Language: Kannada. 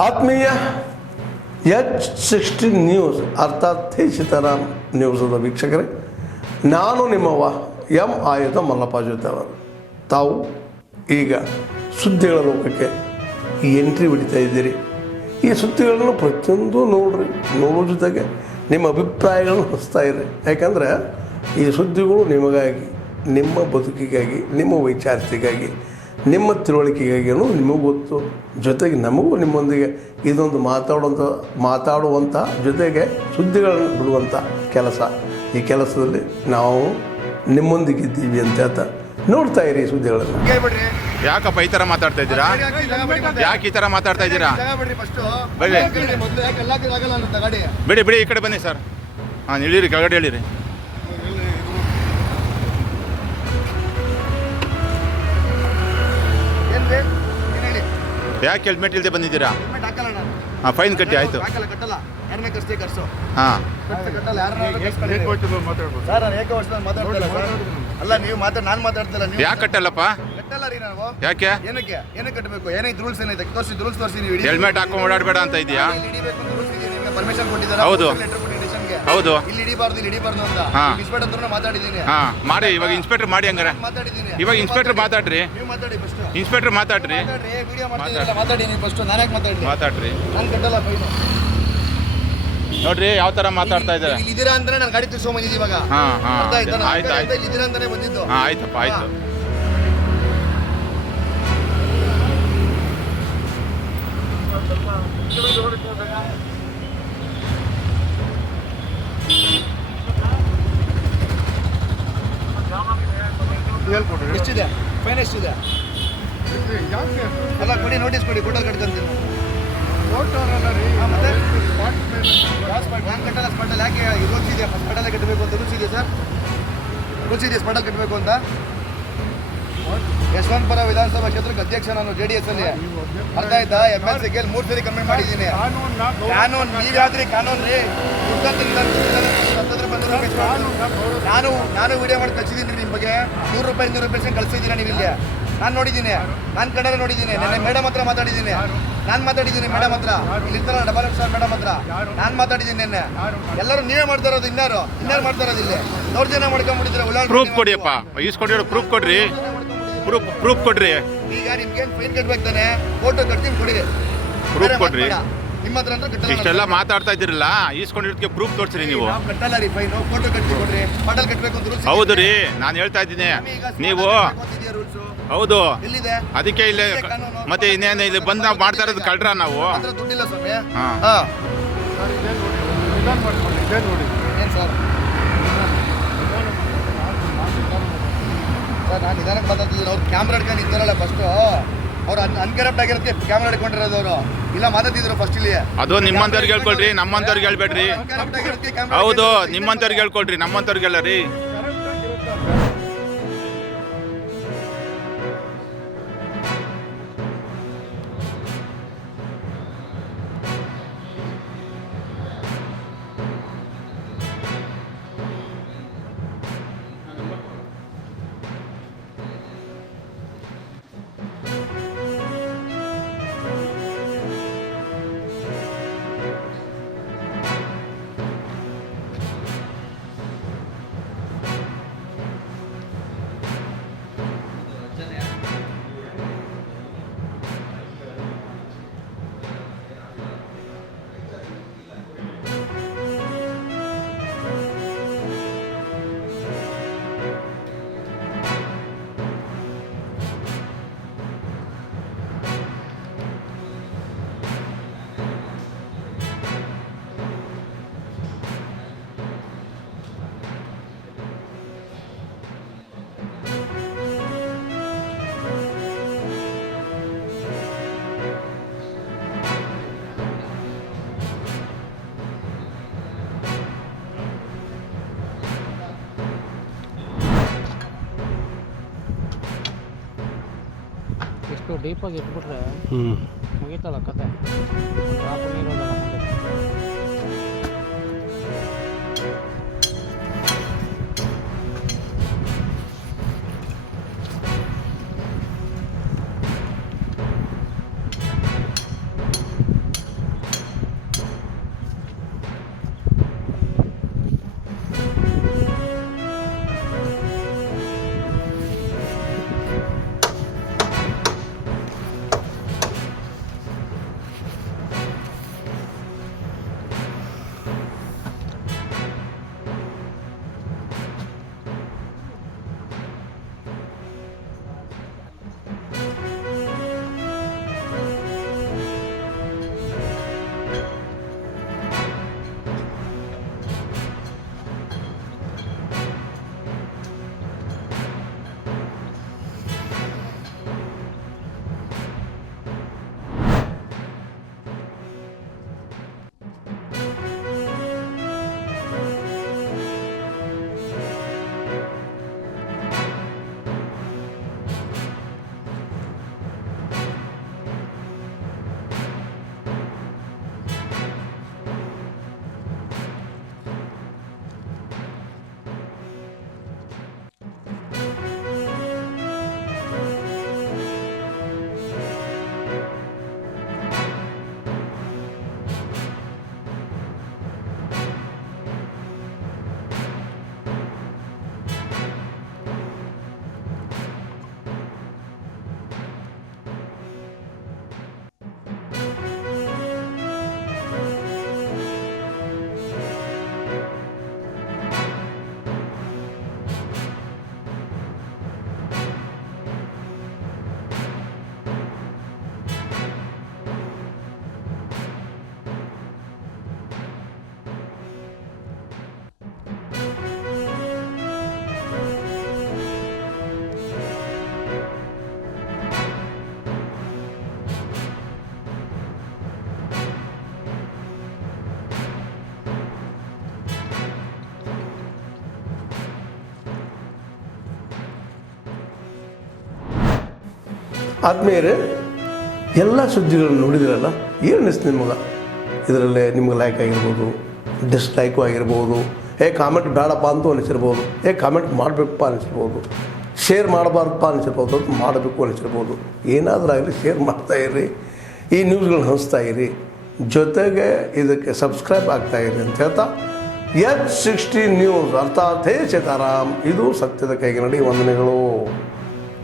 ಆತ್ಮೀಯ H60 ನ್ಯೂಸ್ ಅರ್ಥಾತ್ ಥೇ ಸೀತಾರಾಮ್ ನ್ಯೂಸದ ವೀಕ್ಷಕರೇ, ನಾನು ನಿಮ್ಮವ ಎಂ ಆಯುಧ ಮಲ್ಲಪ್ಪ ಜೊತೆವರು. ತಾವು ಈಗ ಸುದ್ದಿಗಳ ಲೋಕಕ್ಕೆ ಎಂಟ್ರಿ ಹೊಡಿತಾ ಇದ್ದೀರಿ. ಈ ಸುದ್ದಿಗಳನ್ನು ಪ್ರತಿಯೊಂದು ನೋಡೋ ಜೊತೆಗೆ ನಿಮ್ಮ ಅಭಿಪ್ರಾಯಗಳನ್ನು ಹಚ್ತಾ ಇರಿ. ಯಾಕಂದರೆ ಈ ಸುದ್ದಿಗಳು ನಿಮಗಾಗಿ, ನಿಮ್ಮ ಬದುಕಿಗಾಗಿ, ನಿಮ್ಮ ವೈಚಾರಿಕೆಗಾಗಿ, ನಿಮ್ಮ ತಿಳುವಳಿಕೆಗಾಗಿಯೂ ನಿಮಗೂ ಗೊತ್ತು. ಜೊತೆಗೆ ನಮಗೂ ನಿಮ್ಮೊಂದಿಗೆ ಇದೊಂದು ಮಾತಾಡುವಂಥ ಜೊತೆಗೆ ಸುದ್ದಿಗಳನ್ನು ಬಿಡುವಂಥ ಕೆಲಸ. ಈ ಕೆಲಸದಲ್ಲಿ ನಾವು ನಿಮ್ಮೊಂದಿಗಿದ್ದೀವಿ ಅಂತ ಹೇಳ್ತಾ ನೋಡ್ತಾ ಇರಿ ಸುದ್ದಿಗಳನ್ನು. ಯಾಕಪ್ಪ ಈ ಥರ ಮಾತಾಡ್ತಾ ಇದ್ದೀರಾ? ಯಾಕೆ ಈ ಥರ ಮಾತಾಡ್ತಾ ಇದ್ದೀರಾ? ಬಿಡಿ ಬಿಡಿ, ಈ ಕಡೆ ಬನ್ನಿ ಸರ್. ಹಾಂ, ಇಳೀರಿ, ಕೆಳಗಡೆ ಇಳೀರಿ. ಯಾಕೆ ಹೆಲ್ಮೆಟ್ ಇಲ್ಲದೆ ಬಂದಿದ್ದೀರಾ? ಹಾಂ, ಫೈನ್ ಕಟ್ಟಿ. ಆಯಿತು. ಹಾಂ, ಅಲ್ಲ ನೀವು ನಾನು ಮಾತಾಡ್ತಿಲ್ಲ. ಯಾಕೆ ಕಟ್ಟಲ್ಲಪ್ಪ? ಕಟ್ಟಲ್ಲ ರೀ ನಾವು. ಯಾಕೆ? ಏನಕ್ಕೆ ಕಟ್ಟಬೇಕು? ಏನೈತೆ ರೂಲ್ಸ್? ಏನೈತೆ ರೂಲ್ಸ್ ತೋರಿಸಿ. ನೀವು ಹೆಲ್ಮೆಟ್ ಹಾಕೊಂಡು ಓಡಾಡಬೇಡ ಅಂತ ಇದೆಯಾ? ಪರ್ಮಿಷನ್ ಕೊಟ್ಟಿದ್ದಾರೆ. ಹೌದು ಹೌದು. ಇಲ್ಲಿ ಹಿಡಿಬಾರ್ದು ಅಂತ ಇನ್ಸ್ಪೆಕ್ಟರ್ ಹತ್ರ ಮಾತಾಡಿದ್ದೀನಿ. ಹಾಂ, ಮಾಡಿ. ಇವಾಗ ಇನ್ಸ್ಪೆಕ್ಟರ್ ಮಾಡಿ. ಹಂಗಾರೆ ಮಾತಾಡಿದ್ದೀನಿ. ಇವಾಗ ಇನ್ಸ್ಪೆಕ್ಟರ್ ಮಾತಾಡ್ರಿ. ನೀವು ಮಾತಾಡಿ ಫಸ್ಟ್. ಇನ್ಸ್ಪೆಕ್ಟರ್ ಮಾತಾಡ್ರಿ. ವಿಡಿಯೋ ಮಾಡ್ತಿದ್ದೀರಲ್ಲ, ಮಾತಾಡಿ ನೀವು ಫಸ್ಟ್. ನಾನು ಯಾಕೆ ಮಾತಾಡ್ರಿ. ನಾನು ಕಟ್ಟಲ್ಲ ಫೈನು. ನೋಡ್ರಿ ಯಾವ ಥರ ಮಾತಾಡ್ತಾ ಇದ್ದಾರೆ. ಇಲ್ಲಿ ಇದ್ದೀರಾ ಅಂತಾನೆ ನಾನು ಗಾಡಿ ತಿರ್ಸ್ಕೊಂಡ್ ಬಂದಿದ್ದೀನಿ ಇವಾಗ. ಹಾಂ ಹಾಂ, ಆಯ್ತು. ಇಲ್ಲಿ ಇದ್ದೀರಾ ಅಂತಾನೆ ಬಂದಿದ್ದು. ಹಾಂ, ಆಯ್ತಪ್ಪ, ಆಯ್ತು. ಎಷ್ಟಿದೆ ಫೈನ್? ಎಷ್ಟಿದೆ? ಅಲ್ಲ ಕೊಡಿ, ನೋಟಿಸ್ ಕೊಡಿ, ಫೋಟೋ ಕಟ್ಕೊಂತೀನಿ. ಮತ್ತೆ ನಾನು ಕಟ್ಟಲ್ಲ ಸ್ಪಾಟಲ್ಲಿ. ಯಾಕೆ ರೂಲ್ಸ್ ಇದೆ? ಸ್ಪಾಟಲ್ಲೇ ಕಟ್ಟಬೇಕು ಅಂತ ರೂಲ್ಸ್ ಇದೆ ಸರ್. ರೂಲ್ಸ್ ಇದೆ ಸ್ಪಾಟಲ್ಲಿ ಕಟ್ಟಬೇಕು ಅಂತ. ಯಶವಂತಪುರ ವಿಧಾನಸಭಾ ಕ್ಷೇತ್ರಕ್ಕೆ ಅಧ್ಯಕ್ಷ ನಾನು, JDS ಅಲ್ಲಿ. ಅರ್ಥ ಆಯ್ತಾ? MLC ಗೆ 3 ಸರಿ ಕಮೆಂಟ್ ಮಾಡಿದ್ದೀನಿ. ಕಾನೂನು ನೀವ್ಯಾದ್ರಿ? ಕಾನೂನು ರೀ. ನಾನು ವಿಡಿಯೋ ಮಾಡಿ ಕಳಿಸಿದ್ದೀನಿ ನಿಮ್ಮ ಬಗ್ಗೆ. ₹100 ಕಳಿಸಿದ್ದೀರಾ ನೀವು ಇಲ್ಲಿ? ನಾನು ನೋಡಿದ್ದೀನಿ. ನಾನು ಕನ್ನಡ ನೋಡಿದ್ದೀನಿ. ನನ್ನ ಮೇಡಮ್ ಹತ್ರ ಮಾತಾಡಿದ್ದೀನಿ. ನಾನು ಮಾತಾಡಿದ್ದೀನಿ ಮೇಡಮ್ ಹತ್ರ. ಇಲ್ಲಿ ಇರ್ತಾರಲ್ಲ $1 ಮೇಡಮ್ ಹತ್ರ ನಾನು ಮಾತಾಡಿದ್ದೀನಿ ನಿನ್ನೆ. ಎಲ್ಲರೂ ನೀವೇ ಮಾಡ್ತಾ ಇರೋದು. ಇನ್ಯಾರು ಮಾಡ್ತಾ ಇರೋದು? ಇಲ್ಲಿ ದೌರ್ಜನ್ಯ ಮಾಡ್ಕೊಂಡ್ಬಿಟ್ಟಿದ್ರೆ. ಪ್ರೂಫ್ ಕೊಡಿಯಪ್ಪ. ಈಸ್ಕೊಂಡಿರೋ ಪ್ರೂಫ್ ಕೊಡ್ರಿ. ಪ್ರೂಫ್ ಕೊಡ್ರಿ. ಈಗ ನಿಮ್ಗೇನು ಫೈನ್ ಕಟ್ಬೇಕು ತಾನೆ? ಫೋಟೋ ಕಟ್ತೀನಿ, ಕೊಡಿ. ಪ್ರೂಫ್ ಕೊಡ್ರಿ. ನಿಮ್ಮ ಹತ್ರ ಅಂತ ಕಟ್ಟಲ್ಲ. ಇಷ್ಟೆಲ್ಲ ಮಾತಾಡ್ತಾ ಇದ್ದೀರಲ್ಲ, ಈಸ್ಕೊಂಡಿರೋದಕ್ಕೆ ಪ್ರೂಫ್ ತೋರಿಸ್ರಿ ನೀವು. ಕಟ್ಟಲ್ಲ ರೀ ಫೈನು. ಫೋಟೋ ಕಟ್ಟಿ ಕೊಡ್ರಿ. ಪಾಟಲ್ ಕಟ್ಟಬೇಕು ಅಂತ ರೂಲ್ಸ್. ಹೌದು ರೀ, ನಾನು ಹೇಳ್ತಾ ಇದ್ದೀನಿ. ನೀವು ಹೌದು, ಎಲ್ಲಿದೆ? ಅದಕ್ಕೆ ಇಲ್ಲಿ ಮತ್ತೆ ಇನ್ನೇನು ಇಲ್ಲಿ ಬಂದು ನಾವು ಮಾಡ್ತಾ ಇರೋದು ಕಳ್ರ ನಾವು. ದುಡ್ಡಿಲ್ಲ ಸ್ವಾಮಿ. ಹಾಂ, ಏನು ಸರ್? ನಾನು ನಿಧಾನಕ್ಕೆ ಮಾತಾಡ್ತಿದ್ದೀನಿ. ಅವ್ರು ಕ್ಯಾಮ್ರಾ ಹಿಡ್ಕೊಂಡು ನಿಂತಾರಲ್ಲ ಫಸ್ಟು. ಅವ್ರು ಅನ್ಕರಪ್ಟ್ ಆಗಿರೋದಕ್ಕೆ ಕ್ಯಾಮ್ರಾ ಹಿಡ್ಕೊಂಡಿರೋದು ಅವರು. ಇಲ್ಲ ಮಾತಾಡ್ತಿದ್ರು ಫಸ್ಟ್ ಇಲ್ಲಿ. ಅದು ನಿಮ್ಮಂತವ್ರಿಗೆ ಹೇಳ್ಕೊಳ್ರಿ, ನಮ್ಮಂತವ್ರಿಗೆ ಹೇಳ್ಬೇಡ್ರಿ. ಹೌದು, ನಿಮ್ಮಂತವ್ರಿಗೆ ಹೇಳ್ಕೊಳ್ರಿ, ನಮ್ಮಂತವ್ರಿಗೆಲ್ಲ ರೀ. ಎಷ್ಟು ಡೀಪಾಗಿ ಇಟ್ಬಿಟ್ರೆ ಮುಗೀತಲ್ಲ ಕತೆ. ಡ್ರಾಪ್ ನೀರೋದಲ್ಲ ಮುಂದೆ. ಆದ್ಮೇಲೆ ಎಲ್ಲ ಸುದ್ದಿಗಳನ್ನು ನೋಡಿದ್ರಲ್ಲ ಏನು ಅನಿಸ್ತು ನಿಮಗೆ? ಇದರಲ್ಲೇ ನಿಮ್ಗೆ ಲೈಕ್ ಆಗಿರ್ಬೋದು, ಡಿಸ್ಲೈಕು ಆಗಿರ್ಬೋದು, ಕಾಮೆಂಟ್ ಬೇಡಪ್ಪ ಅಂತೂ ಅನಿಸಿರ್ಬೋದು, ಕಾಮೆಂಟ್ ಮಾಡಬೇಕಪ್ಪ ಅನಿಸಿರ್ಬೋದು, ಶೇರ್ ಮಾಡಬಾರ್ದಪ್ಪ ಅನಿಸಿರ್ಬೋದು, ಅದು ಮಾಡಬೇಕು ಅನಿಸಿರ್ಬೋದು. ಏನಾದರೂ ಆಗಲಿ ಶೇರ್ ಮಾಡ್ತಾಯಿರಿ, ಈ ನ್ಯೂಸ್ಗಳನ್ನ ಹಂಚ್ತಾ ಇರಿ, ಜೊತೆಗೆ ಇದಕ್ಕೆ ಸಬ್ಸ್ಕ್ರೈಬ್ ಆಗ್ತಾಯಿರಿ ಅಂತ ಹೇಳ್ತಾ H60 ನ್ಯೂಸ್ ಅರ್ಥಾತ್ ಹೇ ಸೀತಾರಾಮ್, ಇದು ಸತ್ಯದ ಕೈಗೆ ನಡಿ. ವಂದನೆಗಳು.